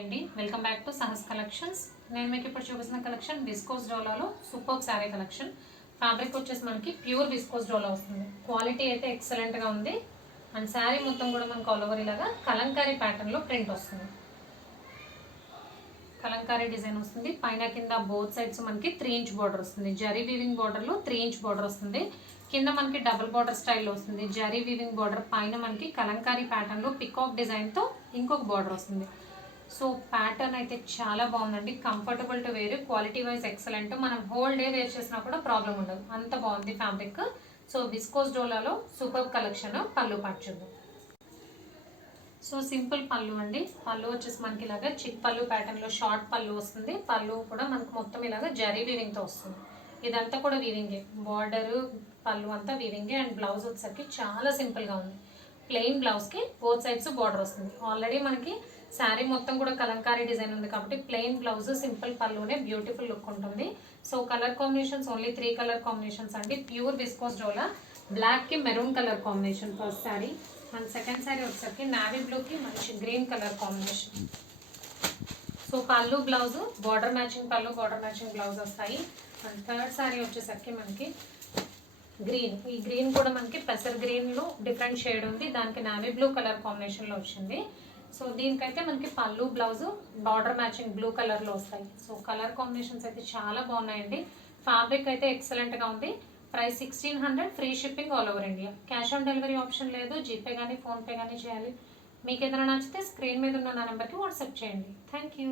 అండి, welcome back to Sahas collections. నేను మీకు ఇప్పుడు చూపిస్తున్న కలెక్షన్ విస్కోస్ డోలాలో సూపర్ శారీ కలెక్షన్. ఫ్యాబ్రిక్ వచ్చేసి మనకి ప్యూర్ విస్కోస్ డోలా వస్తుంది. క్వాలిటీ అయితే ఎక్సలెంట్గా ఉంది. అండ్ శారీ మొత్తం కూడా మనకు ఆల్ ఓవర్ ఇలాగా కలంకారీ ప్యాటర్న్లో ప్రింట్ వస్తుంది. కలంకారీ డిజైన్ వస్తుంది. పైన కింద బోత్ సైడ్స్ మనకి 3 ఇంచ్ బార్డర్ వస్తుంది. జరీ వీవింగ్ బార్డర్లో 3 ఇంచ్ బార్డర్ వస్తుంది. కింద మనకి డబుల్ బార్డర్ స్టైల్లో వస్తుంది. జరీ వీవింగ్ బార్డర్ పైన మనకి కలంకారీ ప్యాటర్న్లో పికాక్ డిజైన్తో ఇంకొక బార్డర్ వస్తుంది. సో ప్యాటర్న్ అయితే చాలా బాగుందండి. Comfortable to wear, quality wise excellent. మనం హోల్ డే వేర్ చేసినా కూడా ప్రాబ్లం ఉండదు, అంత బాగుంది ఫ్యాబ్రిక్. సో విస్కోస్ డోలాలో సూపర్ కలెక్షన్. పళ్ళు పార్ట్ చూద్దాం. సో సింపుల్ పళ్ళు అండి. పళ్ళు వచ్చేసి మనకి ఇలాగా చిక్ పళ్ళు ప్యాటర్న్లో షార్ట్ పళ్ళు వస్తుంది. పళ్ళు కూడా మనకు మొత్తం ఇలాగా జరీ వీవింగ్తో వస్తుంది. ఇదంతా కూడా వీవింగే, బార్డరు పళ్ళు అంతా వీవింగే. అండ్ బ్లౌజ్ వచ్చేసరికి చాలా సింపుల్గా ఉంది. ప్లెయిన్ బ్లౌజ్కి బోత్ సైడ్స్ బార్డర్ వస్తుంది. ఆల్రెడీ మనకి శారీ మొత్తం కూడా కలంకారీ డిజైన్ ఉంది కాబట్టి ప్లెయిన్ బ్లౌజ్ సింపుల్ పళ్ళునే బ్యూటిఫుల్ లుక్ ఉంటుంది. So colour combinations only 3 colour combinations అండి. Pure viscose dola. బ్లాక్కి maroon colour combination first sari. And second sari వచ్చేసరికి నావీ బ్లూకి మంచి green colour combination. So pallu blouse border matching pallu, border matching blouse వస్తాయి. అండ్ థర్డ్ శారీ వచ్చేసరికి మనకి గ్రీన్. ఈ గ్రీన్ కూడా మనకి పెసర్ గ్రీన్లో డిఫరెంట్ షేడ్ ఉంది. దానికి నావీ బ్లూ కలర్ కాంబినేషన్లో వచ్చింది. సో దీనికైతే మనకి పళ్ళు బ్లౌజ్ బార్డర్ మ్యాచింగ్ బ్లూ కలర్లో వస్తాయి. సో కలర్ కాంబినేషన్స్ అయితే చాలా బాగున్నాయండి. ఫ్యాబ్రిక్ అయితే ఎక్సలెంట్గా ఉంది. Price 1600, free shipping all over India. Cash on delivery option లేదు. జీపే కానీ ఫోన్పే కానీ చేయాలి. మీకు ఏదైనా నచ్చితే స్క్రీన్ మీద ఉన్న నా నెంబర్కి వాట్సాప్ చేయండి. Thank you.